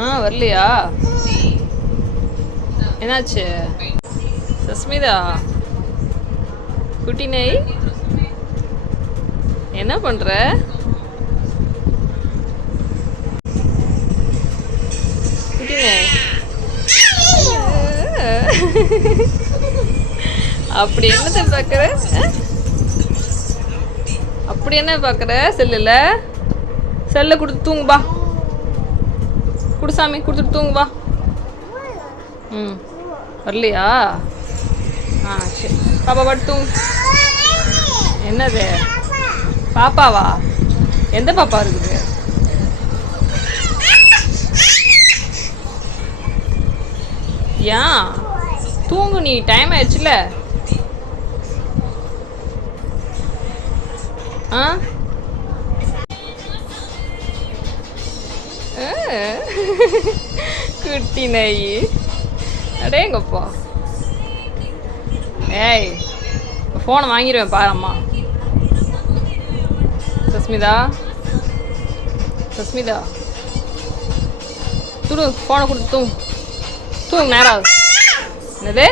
ஆ வரலையா? என்னாச்சு? சஸ்மிதா? குட்டி நெய்? என்ன பண்ணுற குட்டி நெய்? அப்படி என்னத்தை பார்க்குற அப்படி என்ன பார்க்குற செல்லில்? செல்லை கொடுத்து தூங்குப்பா குடு சாமி கொடுத்துட்டு தூங்கு வா. ம். வரலையா? ஆ சரி. பாப்பா பாட்டு தூங்கு. என்னது? பாப்பாவா? எந்த பாப்பா இருக்குது? ஏன் தூங்கு நீ டைம் ஆயிடுச்சுல. ஆ? குட்டி நெய் அடேங்கப்பா ஏய் ஃபோனை வாங்கிடுவேன் பாரு அம்மா. சஸ்மிதா? சஸ்மிதா? துடு ஃபோனை கொடுத்து தூங் தூங் நேரம் ஆகுது. என்னது?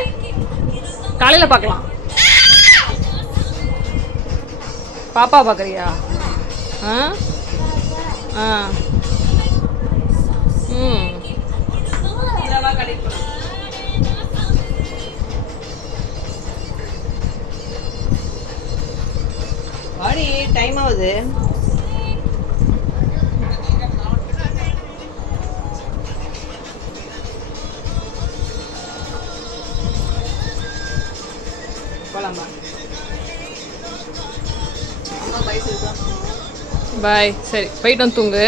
காலையில் பார்க்கலாம். பாப்பா பார்க்குறியா? ஆ? ஆ. ம் வாடி டைம் ஆகுது. பாய் சரி போயிட்டு வந்து தூங்கு.